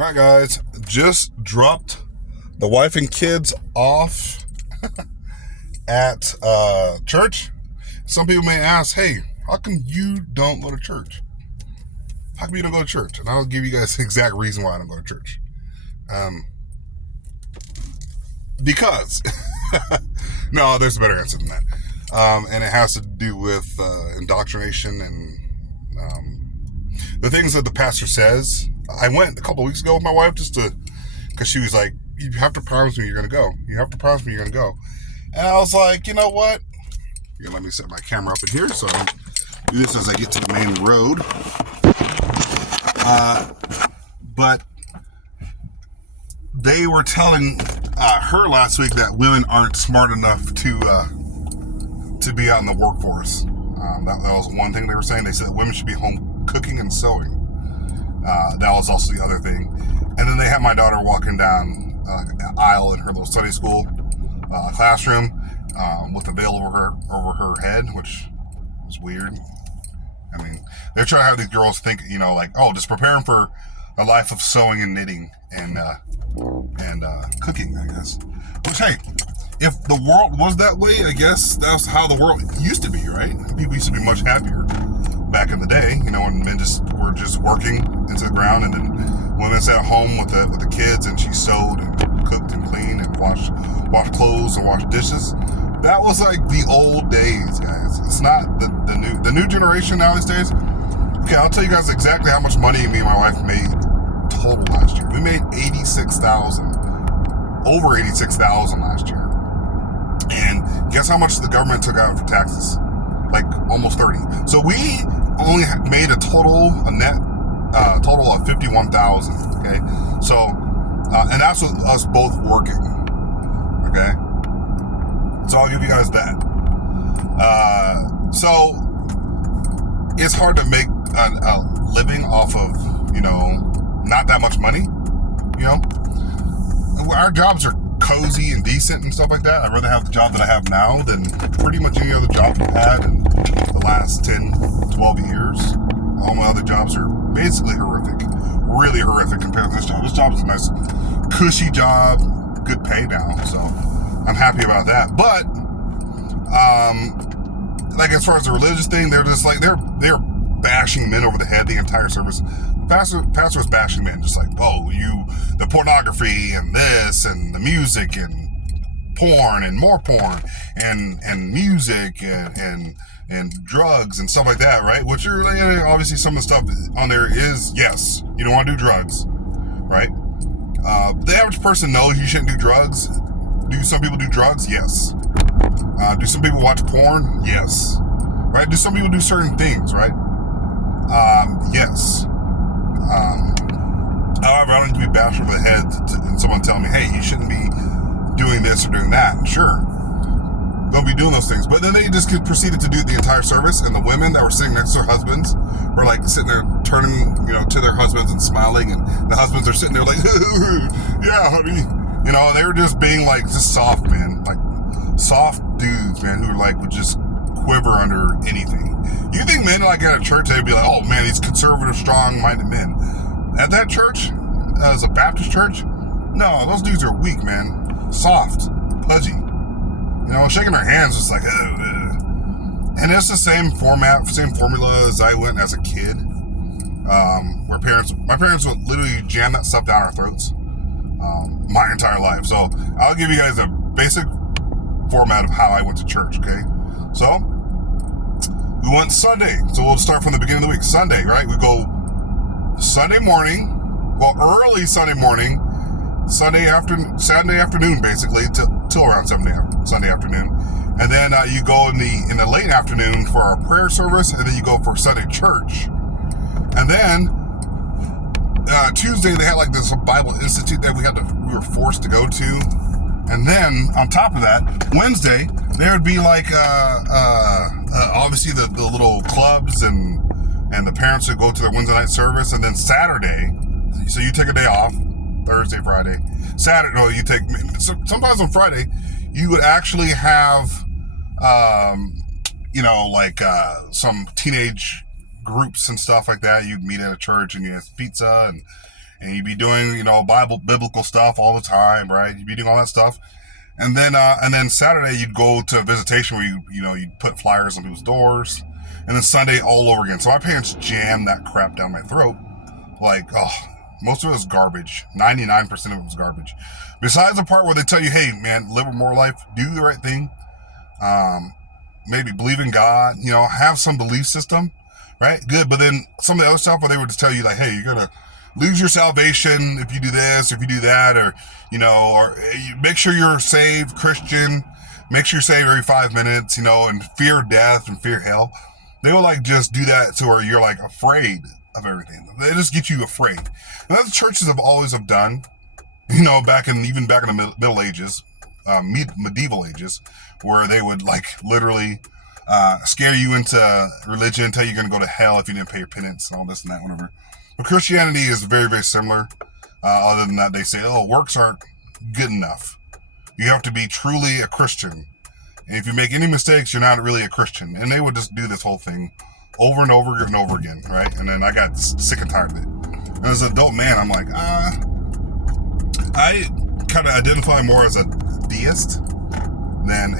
All right, guys, just dropped the wife and kids off at church. Some people may ask, hey, how come you don't go to church? How come you don't go to church? And I'll give you guys the exact reason why I don't go to church. Because, no, there's a better answer than that. And it has to do with indoctrination and the things that the pastor says. I went a couple of weeks ago with my wife because she was like, you have to promise me you're going to go. You have to promise me you're going to go. And I was like, you know what? Here, let me set my camera up in here so I do this as I get to the main road. But they were telling her last week that women aren't smart enough to be out in the workforce. That was one thing they were saying. They said that women should be home cooking and sewing. That was also the other thing. And then they had my daughter walking down an aisle in her little Sunday school classroom with a veil over her head, which was weird. I mean, they're trying to have these girls think, like, oh, just preparing for a life of sewing and knitting and cooking, I guess. Which, hey, if the world was that way, I guess that's how the world used to be, right? People used to be much happier back in the day, when men were just working into the ground, and then women sat at home with the kids, and she sewed and cooked and cleaned and washed clothes and washed dishes. That was like the old days, guys. It's not the new generation now these days. Okay, I'll tell you guys exactly how much money me and my wife made total last year. We made over $86,000 last year. And guess how much the government took out for taxes? Like almost 30. So we only made a net total of 51,000. Okay, so and that's with us both working. Okay, so I'll give you guys that. So it's hard to make a living off of not that much money. Our jobs are cozy and decent and stuff like that. I'd rather have the job that I have now than pretty much any other job I've had in the last 10, 12 years. All my other jobs are basically horrific. Really horrific compared to this job. This job is a nice, cushy job, good pay now, so I'm happy about that. But, like as far as the religious thing, they're just like, they're bashing men over the head the entire service. Pastor was bashing men, just like, oh, the pornography and this and the music and porn and more porn and music and drugs and stuff like that, right? Which are obviously some of the stuff on there is, yes, you don't want to do drugs, right? The average person knows you shouldn't do drugs. Do some people do drugs? Yes. Do some people watch porn? Yes. Right? Do some people do certain things, right? Yes. However, I don't need to be bashed over the head and someone telling me, hey, you shouldn't be doing this or doing that. Sure, don't be doing those things. But then they just proceeded to do the entire service, and the women that were sitting next to their husbands were like sitting there turning, to their husbands and smiling, and the husbands are sitting there like, yeah, honey. They were just being like just soft, man, like soft dudes, man, who would just quiver under anything. You think men at a church, they'd be like, oh man, these conservative, strong-minded men. At that church, as a Baptist church, no, those dudes are weak, man. Soft, pudgy. Shaking their hands just like, and it's the same format, same formula as I went as a kid. Where my parents would literally jam that stuff down our throats my entire life. So I'll give you guys a basic format of how I went to church, okay? So we went Sunday. So we'll start from the beginning of the week. Sunday, right? We go Sunday morning, early Sunday morning, Saturday afternoon, basically, till around Sunday afternoon. And then you go in the late afternoon for our prayer service, and then you go for Sunday church. And then Tuesday they had this Bible Institute that we were forced to go to. And then on top of that, Wednesday there would be obviously the little clubs and the parents would go to their Wednesday night service. And then Saturday, so you take a day off, Thursday, Friday, Saturday. No, you take sometimes on Friday you would actually have some teenage groups and stuff like that. You'd meet at a church and you have pizza and you'd be doing, biblical stuff all the time, right? You'd be doing all that stuff. And then Saturday you'd go to a visitation where you'd put flyers on people's doors. And then Sunday all over again. So my parents jammed that crap down my throat. Most of it was garbage. 99% of it was garbage. Besides the part where they tell you, hey, man, live a moral life, do the right thing. Maybe believe in God, have some belief system, right? Good. But then some of the other stuff where they would just tell you, like, hey, you're going to lose your salvation if you do this, or if you do that, or make sure you're saved, Christian. Make sure you're saved every 5 minutes, and fear death and fear hell. They will just do that to where you're afraid of everything. They just get you afraid. And that's what churches have always have done, back in the Middle Ages, medieval ages, where they would literally scare you into religion, tell you you're going to go to hell if you didn't pay your penance and all this and that, whatever. But Christianity is very, very similar. Other than that, they say, works aren't good enough. You have to be truly a Christian. And if you make any mistakes, you're not really a Christian. And they would just do this whole thing over and over and over again, right? And then I got sick and tired of it. And as an adult man, I'm like, I kind of identify more as a deist than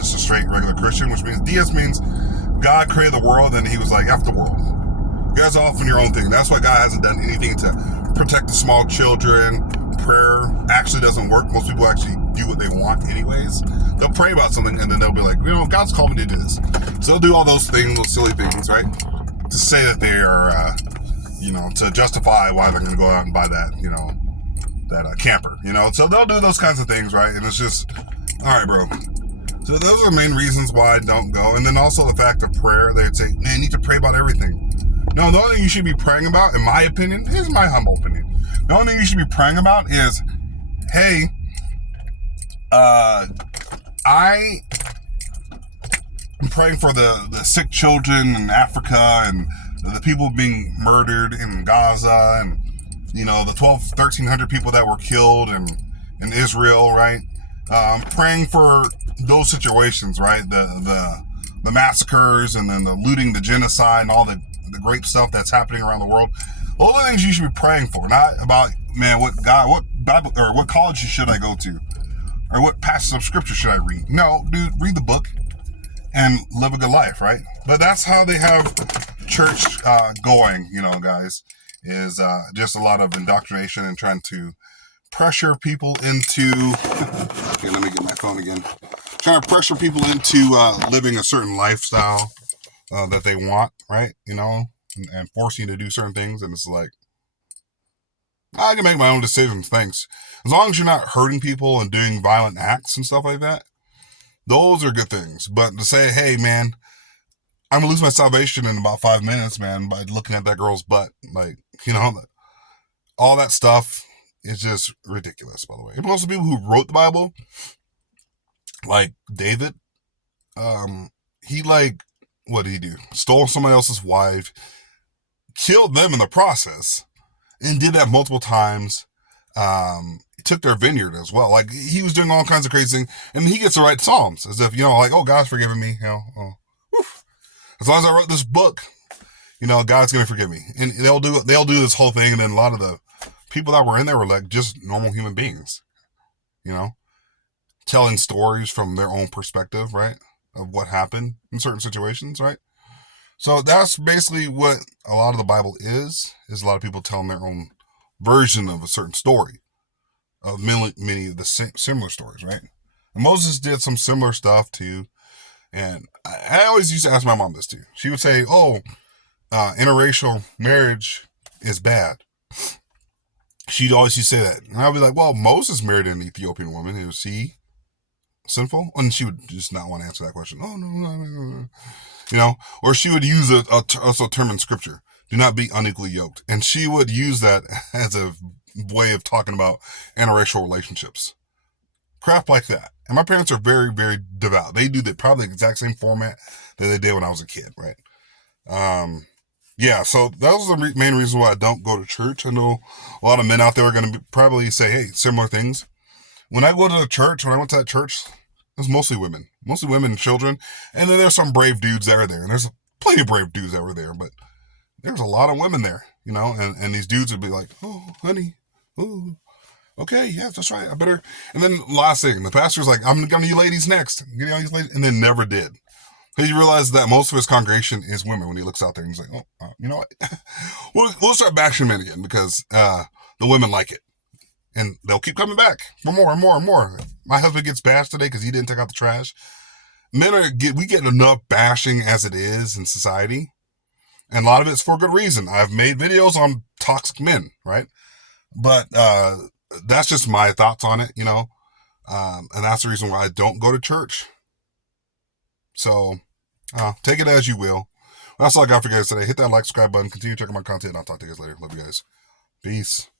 just a straight regular Christian, which means deist means God created the world and he was like, F the world. You guys are off on your own thing. That's why God hasn't done anything to protect the small children. Prayer actually doesn't work. Most people actually do what they want anyways. They'll pray about something and then they'll be like, God's called me to do this. So they'll do all those things, those silly things, right? To say that they are, to justify why they're going to go out and buy that, that camper, So they'll do those kinds of things, right? And it's just, all right, bro. So those are the main reasons why I don't go. And then also the fact of prayer, they'd say, man, you need to pray about everything. No, the only thing you should be praying about, in my opinion, is my humble opinion. The only thing you should be praying about is, hey, I am praying for the sick children in Africa and the people being murdered in Gaza and, the 1,300 people that were killed in Israel, right? Praying for those situations, right? The massacres and then the looting, the genocide and all the great stuff that's happening around the world. All the things you should be praying for, not about, man, what Bible or what college should I go to, or what passage of scripture should I read? No, dude, read the book and live a good life, right? But that's how they have church going, guys, is just a lot of indoctrination and trying to pressure people into. Okay, let me get my phone again. Trying to pressure people into living a certain lifestyle that they want, right? And forcing you to do certain things. And it's like, I can make my own decisions, thanks. As long as you're not hurting people and doing violent acts and stuff like that, those are good things. But to say, hey, man, I'm going to lose my salvation in about 5 minutes, man, by looking at that girl's butt. All that stuff is just ridiculous, by the way. And most of the people who wrote the Bible, like David, he what did he do? Stole somebody else's wife, killed them in the process, and did that multiple times. He took their vineyard as well. He was doing all kinds of crazy things, and he gets to write Psalms as if, oh, God's forgiven me. As long as I wrote this book, God's going to forgive me. And they'll do this whole thing. And then a lot of the people that were in there were just normal human beings, telling stories from their own perspective, right? Of what happened in certain situations, right? So that's basically what a lot of the Bible is a lot of people telling their own version of a certain story, of many of the similar stories, right? And Moses did some similar stuff too. And I always used to ask my mom this too. She would say, interracial marriage is bad. She'd always say that. And I'd be like, well, Moses married an Ethiopian woman. Was he sinful? And she would just not want to answer that question. Oh, no. Or she would use also a term in scripture. Do not be unequally yoked. And she would use that as a way of talking about interracial relationships. Crap like that. And my parents are very, very devout. They do probably the exact same format that they did when I was a kid, right? So those are the main reasons why I don't go to church. I know a lot of men out there are going to probably say, hey, similar things. When I went to that church, it was mostly women and children. And then there's some brave dudes that are there. And there's plenty of brave dudes that were there. But There's a lot of women there, and these dudes would be like, oh, honey, oh, okay, yeah, that's right. I better. And then last thing, the pastor's like, I'm going to you ladies next. Get all these ladies, and then never did. He realized that most of his congregation is women when he looks out there, and he's like, oh, you know what? we'll start bashing men again because the women like it. And they'll keep coming back for more and more and more. My husband gets bashed today because he didn't take out the trash. We get enough bashing as it is in society. And a lot of it's for good reason. I've made videos on toxic men, right? But that's just my thoughts on it, and that's the reason why I don't go to church. So take it as you will. That's all I got for you guys today. Hit that like, subscribe button. Continue checking my content. I'll talk to you guys later. Love you guys. Peace.